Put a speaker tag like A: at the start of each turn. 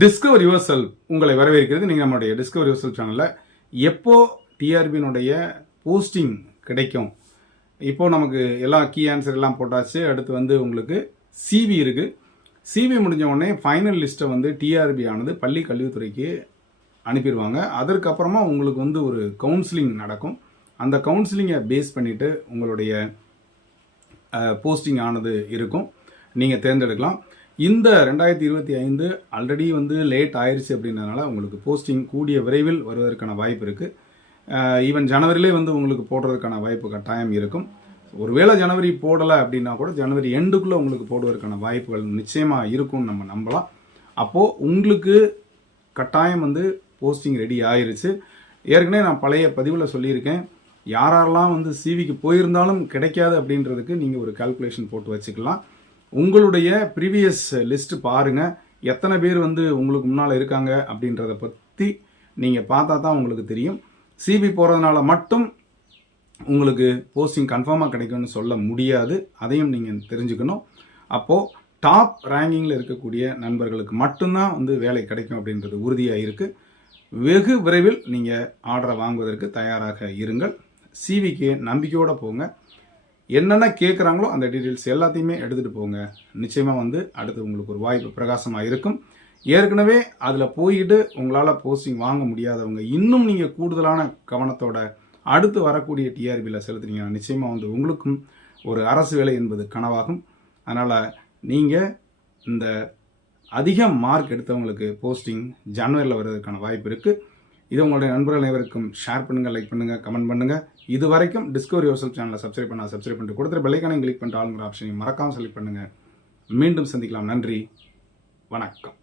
A: Discover your self உங்களை வரவேற்கிறது. நீங்கள் நம்மளுடைய டிஸ்கவர் யுவர் செல்ஃப் சேனலில் எப்போ டிஆர்பியினுடைய போஸ்டிங் கிடைக்கும்? இப்போது நமக்கு எல்லா கீ ஆன்சர் எல்லாம் போட்டாச்சு. அடுத்து வந்து உங்களுக்கு சிவி இருக்குது சிவி முடிஞ்ச உடனே ஃபைனல் லிஸ்ட்டை வந்து டிஆர்பி ஆனது பள்ளி கல்வித்துறைக்கு அனுப்பிடுவாங்க. அதற்கப்புறமா உங்களுக்கு வந்து ஒரு கவுன்சிலிங் நடக்கும். அந்த கவுன்சிலிங்கை பேஸ் பண்ணிவிட்டு உங்களுடைய போஸ்டிங் ஆனது இருக்கும். நீங்கள் தேர்ந்தெடுக்கலாம். இந்த ரெண்டாயிரத்தி இருபத்தி ஐந்து ஆல்ரெடி வந்து லேட் ஆயிடுச்சு அப்படின்றதுனால உங்களுக்கு போஸ்டிங் கூடிய விரைவில் வருவதற்கான வாய்ப்பு இருக்குது ஈவன் ஜனவரிலே வந்து உங்களுக்கு போடுறதுக்கான வாய்ப்பு கட்டாயம் இருக்கும். ஒருவேளை ஜனவரி போடலை அப்படின்னா கூட ஜனவரி எண்டுக்குள்ளே உங்களுக்கு போடுவதற்கான வாய்ப்புகள் நிச்சயமாக இருக்கும்னு நம்ம நம்பலாம். அப்போது உங்களுக்கு கட்டாயம் வந்து போஸ்டிங் ரெடி ஆயிருச்சு. ஏற்கனவே நான் பழைய பதிவில் சொல்லியிருக்கேன். யாரெல்லாம் வந்து சிவிக்கு போயிருந்தாலும் கிடைக்காது அப்படின்றதுக்கு நீங்கள் ஒரு கால்குலேஷன் போட்டு வச்சுக்கலாம். உங்களுடைய ப்ரீவியஸ் லிஸ்ட் பாருங்க. எத்தனை பேர் வந்து உங்களுக்கு முன்னால் இருக்காங்க அப்படின்றத பற்றி நீங்கள் பார்த்தா தான் உங்களுக்கு தெரியும். சிபி போகிறதுனால மட்டும் உங்களுக்கு போஸ்டிங் கன்ஃபார்மாக கிடைக்கும்னு சொல்ல முடியாது. அதையும் நீங்கள் தெரிஞ்சுக்கணும். அப்போது டாப் ரேங்கிங்கில் இருக்கக்கூடிய நண்பர்களுக்கு மட்டும்தான் வந்து வேலை கிடைக்கும் அப்படின்றது உறுதியாக இருக்குது வெகு விரைவில் நீங்கள் ஆர்டரை வாங்குவதற்கு தயாராக இருங்கள். சிவிக்கு நம்பிக்கையோடு போங்க. என்னென்ன கேட்குறாங்களோ அந்த டீட்டெயில்ஸ் எல்லாத்தையுமே எடுத்துகிட்டு போங்க. நிச்சயமாக வந்து அடுத்து உங்களுக்கு ஒரு வாய்ப்பு பிரகாசமாக இருக்கும். ஏற்கனவே அதில் போயிட்டு உங்களால் போஸ்டிங் வாங்க முடியாதவங்க இன்னும் நீங்கள் கூடுதலான கவனத்தோட அடுத்து வரக்கூடிய டிஆர்பியில் செலுத்துனீங்கன்னா நிச்சயமாக வந்து உங்களுக்கும் ஒரு அரசு வேலை என்பது கனவாகும். அதனால் நீங்கள் இந்த அதிக மார்க் எடுத்தவங்களுக்கு போஸ்டிங் ஜனவரியில் வர்றதுக்கான வாய்ப்பு இருக்குது இது உங்களுடைய நண்பர்கள் அனைவருக்கும் ஷேர் பண்ணுங்கள் லைக் பண்ணுங்கள் கமெண்ட் பண்ணுங்கள் இது வரைக்கும் டிஸ்கவரி யோசல் சேனலை சப்ஸ்கிரைப் பண்ணால் சப்ஸ்கிரைப் பண்ணிட்டு கொடுத்துரு பெல்லைக்கானையும் கிளிக் பண்ணிட்டு ஆளுங்கிற ஆப்ஷனையும் மறக்காமல் செலக்ட் பண்ணுங்கள் மீண்டும் சந்திக்கலாம். நன்றி. வணக்கம்.